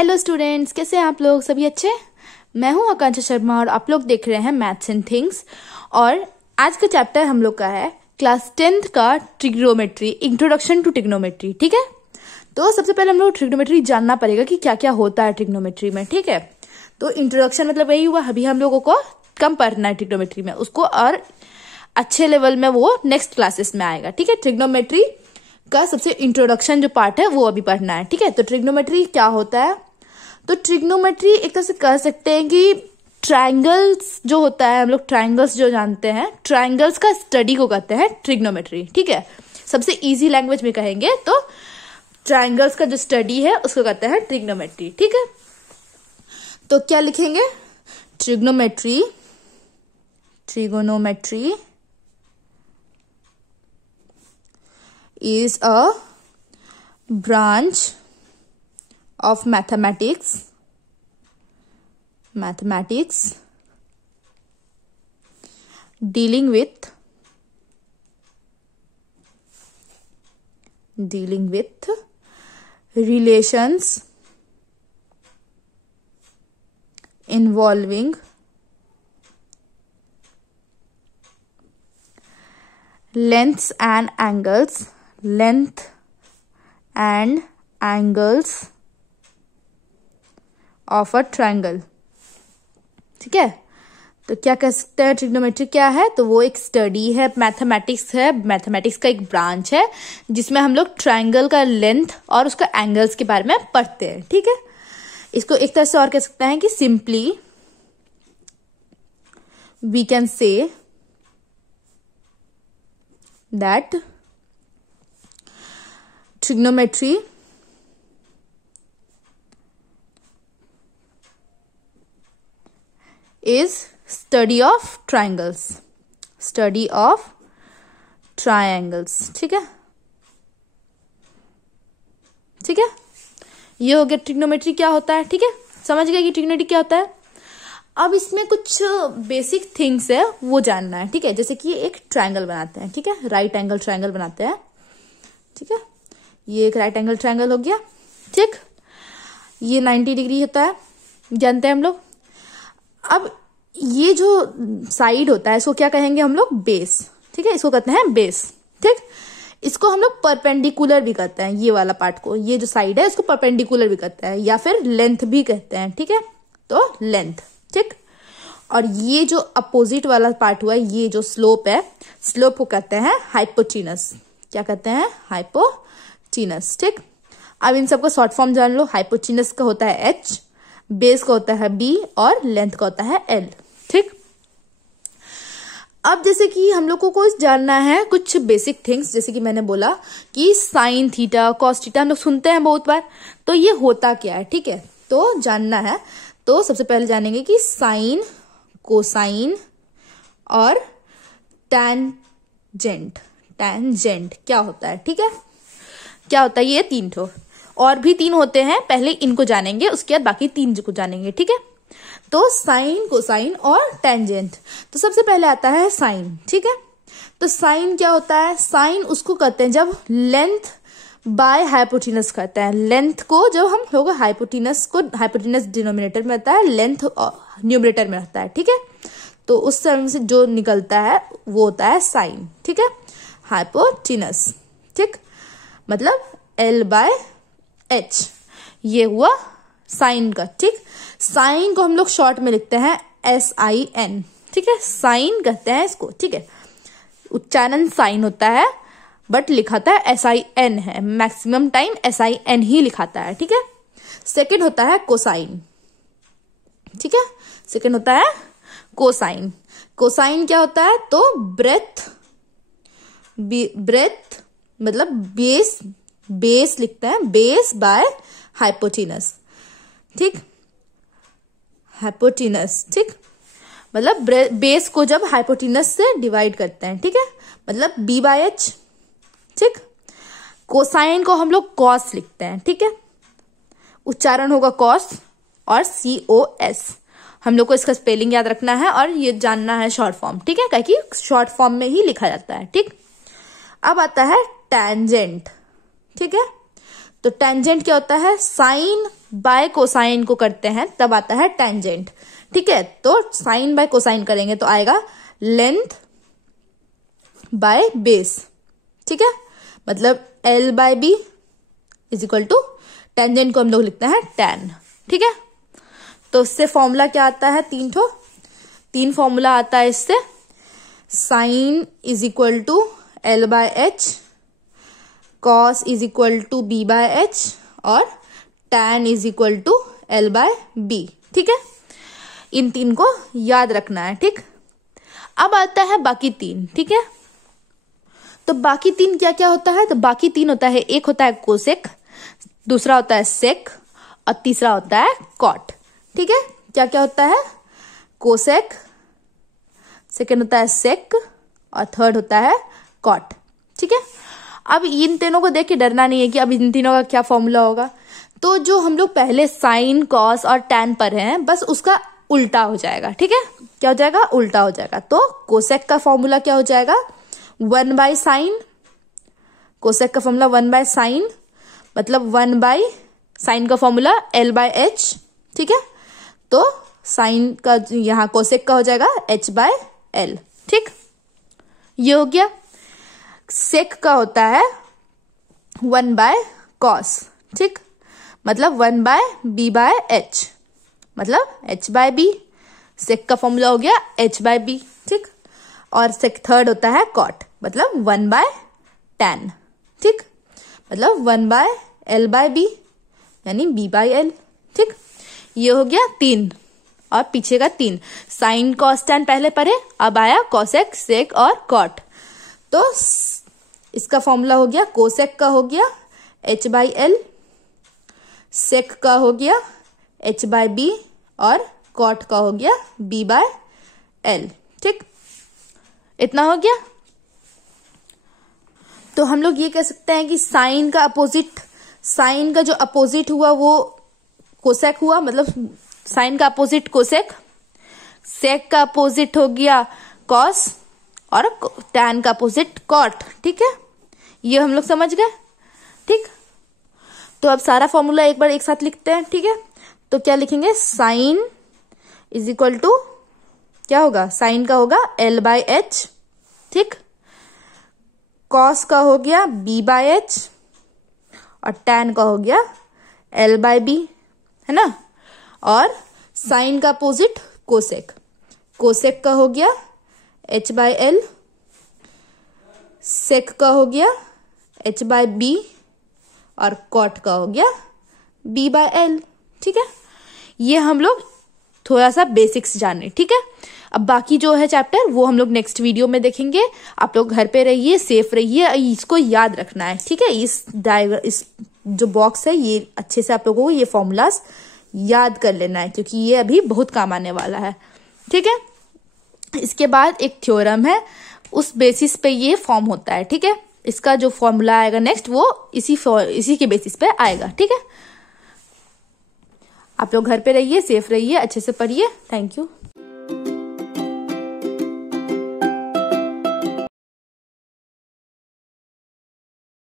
Hello students, कैसे हैं आप लोग? सभी अच्छे? मैं हूं आकांक्षा शर्मा और आप लोग देख रहे हैं मैथ्स एंड थिंग्स। और आज का चैप्टर हम लोग का है क्लास 10th का ट्रिग्नोमेट्री, इंट्रोडक्शन टू ट्रिग्नोमेट्री। ठीक है, तो सबसे पहले हम लोग ट्रिग्नोमेट्री जानना पड़ेगा कि क्या क्या होता है ट्रिग्नोमेट्री में। ठीक है, तो इंट्रोडक्शन मतलब यही हुआ, अभी हम लोगों को कम पढ़ना है ट्रिग्नोमेट्री में, उसको और अच्छे लेवल में वो नेक्स्ट क्लासेस में आएगा। ठीक है, ट्रिग्नोमेट्री का सबसे इंट्रोडक्शन जो पार्ट है वो अभी पढ़ना है। ठीक है, तो ट्रिग्नोमेट्री क्या होता है? तो ट्रिग्नोमेट्री एक तरह से कह सकते हैं कि ट्रायंगल्स जो होता है, हम लोग ट्रायंगल्स जो जानते हैं, ट्रायंगल्स का स्टडी को कहते हैं ट्रिग्नोमेट्री। ठीक है, सबसे इजी लैंग्वेज में कहेंगे तो ट्रायंगल्स का जो स्टडी है उसको कहते हैं ट्रिग्नोमेट्री। ठीक है, तो क्या लिखेंगे? Trigonometry is a branch of mathematics dealing with relations involving length and angles of a triangle। ठीक है, तो क्या कह सकते हैं ट्रिग्नोमेट्री क्या है? तो वो एक स्टडी है, मैथमेटिक्स है, मैथमेटिक्स का एक ब्रांच है जिसमें हम लोग ट्रायंगल का लेंथ और उसका एंगल्स के बारे में पढ़ते हैं। ठीक है, इसको एक तरह से और कह सकते हैं कि simply we can say that trigonometry is study of triangles। ठीक है, ये हो गया ट्रिग्नोमेट्री क्या होता है। ठीक है, समझ गए कि ट्रिग्नोमेट्री क्या होता है। अब इसमें कुछ बेसिक थिंग्स है वो जानना है। ठीक है, जैसे कि एक ट्रायंगल बनाते हैं। ठीक है, राइट एंगल ट्रायंगल बनाते हैं। ठीक है, ये एक राइट एंगल ट्रायंगल हो गया। ठीक, ये 90 डिग्री होता है, जानते हैं हम लोग। अब ये जो साइड होता है इसको क्या कहेंगे हम लोग? बेस। ठीक है, इसको कहते हैं बेस। ठीक, इसको हम लोग परपेंडिकुलर भी कहते हैं, ये वाला पार्ट को, ये जो साइड है इसको परपेंडिकुलर भी कहते हैं या फिर लेंथ भी कहते हैं। ठीक है, तो लेंथ। ठीक, और ये जो अपोजिट वाला पार्ट हुआ है, ये जो स्लोप है, स्लोप को कहते हैं हाइपोटेनस। क्या कहते हैं? हाइपोटेनस। ठीक, अब इन सबका शॉर्ट फॉर्म जान लो। हाइपोटेनस का होता है H, बेस का होता है B और लेंथ का होता है L। ठीक, अब जैसे कि हम लोग को जानना है कुछ बेसिक थिंग्स, जैसे कि मैंने बोला कि साइन थीटा, कॉस थीटा हम लोग सुनते हैं बहुत बार, तो ये होता क्या है? ठीक है, तो जानना है तो सबसे पहले जानेंगे कि साइन, कोसाइन और टैंजेंट क्या होता है। ठीक है, क्या होता है? ये 3 ठो, और भी 3 होते हैं, पहले इनको जानेंगे उसके बाद बाकी 3 को जानेंगे। ठीक है, तो साइन, कोसाइन और टैंजेंट। तो सबसे पहले आता है साइन। ठीक है, तो साइन क्या होता है? साइन उसको कहते हैं जब लेंथ बाय हाइपोटेनस करता है। लेंथ को जब हम लोग हाइपोटेनस डिनोमिनेटर में रहता है, लेंथ न्यूमरेटर में रहता है। ठीक है, तो उस समय से जो निकलता है वो होता है साइन। ठीक है, हाइपोटेनस। ठीक, मतलब L/H, ये हुआ साइन का। ठीक, साइन को हम लोग शॉर्ट में लिखते हैं SIN। ठीक है, साइन कहते हैं इसको। ठीक है, उच्चारण साइन होता है बट लिखाता है SIN है, मैक्सिमम टाइम SIN ही लिखाता है। ठीक है, सेकंड होता है कोसाइन। ठीक है, सेकंड होता है कोसाइन। कोसाइन क्या होता है? तो ब्रेथ मतलब बेस लिखते हैं, बेस बाय हाइपोटेनस। ठीक, हाइपोटेनस। ठीक, मतलब बेस को जब हाइपोटेनस से डिवाइड करते हैं। ठीक है, मतलब B/H। ठीक, कोसाइन को हम लोग कॉस लिखते हैं। ठीक है, उच्चारण होगा कॉस और COS। हम लोग को इसका स्पेलिंग याद रखना है और ये जानना है शॉर्ट फॉर्म। ठीक है, क्योंकि शॉर्ट फॉर्म में ही लिखा जाता है। ठीक, अब आता है टैंजेंट। ठीक है, तो टेंजेंट क्या होता है, साइन बाय कोसाइन को करते हैं तब आता है टेंजेंट। ठीक है, तो साइन बाय कोसाइन करेंगे तो आएगा लेंथ बाय बेस। ठीक है, मतलब L by B is equal to, tangent को हम लोग लिखते हैं tan। ठीक है, तो इससे फॉर्मूला क्या आता है, तीन फॉर्मूला आता है इससे। Sine is equal to L by H, cos is equal to B by H और tan is equal to L by B. ठीक है, इन तीन को याद रखना है। ठीक, अब आता है बाकी तीन। ठीक है, तो बाकी तीन क्या क्या होता है, तो बाकी तीन होता है, एक होता है कोसेक, दूसरा होता है सेक और तीसरा होता है कॉट। ठीक है, क्या क्या होता है, कोसेक, सेकेंड होता है सेक और थर्ड होता है कॉट। ठीक है, अब इन तीनों को देख के डरना नहीं है कि अब इन तीनों का क्या फॉर्मूला होगा। तो जो हम लोग पहले साइन कॉस और टैन पर हैं बस उसका उल्टा हो जाएगा। ठीक है, क्या हो जाएगा, उल्टा हो जाएगा। तो कोसेक का फॉर्मूला क्या हो जाएगा, 1 बाय साइन, कोसेक का फॉर्मूला 1 बाय साइन, मतलब 1 बाय साइन का फॉर्मूला L बाय एच। ठीक है, तो साइन का यहां कोसेक का हो जाएगा H बाय L। ठीक, ये हो गया। सेक का होता है 1 बाय कॉस। ठीक, मतलब 1 बाय B बाय H, मतलब H बाय B। सेक का फॉर्मूला हो गया H बाय B। ठीक, और सेक थर्ड होता है कॉट, मतलब 1 बाय tan। ठीक, मतलब 1 बाय L बाय B यानी B बाय L। ठीक, ये हो गया 3 और पीछे का 3, साइन कॉस टैन पहले पढ़े, अब आया कॉसेक सेक और कॉट। तो इसका फॉर्मूला हो गया, कोसेक का हो गया H बाय L, सेक का हो गया H बाय B और कॉट का हो गया B बाय L। ठीक, इतना हो गया। तो हम लोग ये कह सकते हैं कि साइन का अपोजिट, साइन का जो अपोजिट हुआ वो कोसेक हुआ, मतलब साइन का अपोजिट कोसेक, सेक का अपोजिट हो गया कॉस और टैन का अपोजिट कॉट। ठीक है, ये हम लोग समझ गए। ठीक, तो अब सारा फॉर्मूला एक बार एक साथ लिखते हैं। ठीक है, तो क्या लिखेंगे, साइन इज इक्वल टू क्या होगा, साइन का होगा L बाय एच। ठीक, कॉस का हो गया B बाय एच और टैन का हो गया L बाय बी, है ना। और साइन का अपोजिट कोसेक, कोसेक का हो गया H बाय L, सेक का हो गया H बाय B और कॉट का हो गया B बाय L। ठीक है, ये हम लोग थोड़ा सा बेसिक्स जाने। ठीक है, अब बाकी जो है चैप्टर वो हम लोग नेक्स्ट वीडियो में देखेंगे। आप लोग घर पे रहिए, सेफ रहिए, इसको याद रखना है। ठीक है, इस जो बॉक्स है ये अच्छे से आप लोगों को ये फॉर्मूलाज याद कर लेना है क्योंकि ये अभी बहुत काम आने वाला है। ठीक है, इसके बाद एक थ्योरम है, उस बेसिस पे ये फॉर्म होता है। ठीक है, इसका जो फॉर्मूला आएगा नेक्स्ट वो इसी के बेसिस पे आएगा। ठीक है, आप लोग घर पे रहिए, सेफ रहिए, अच्छे से पढ़िए। Thank you.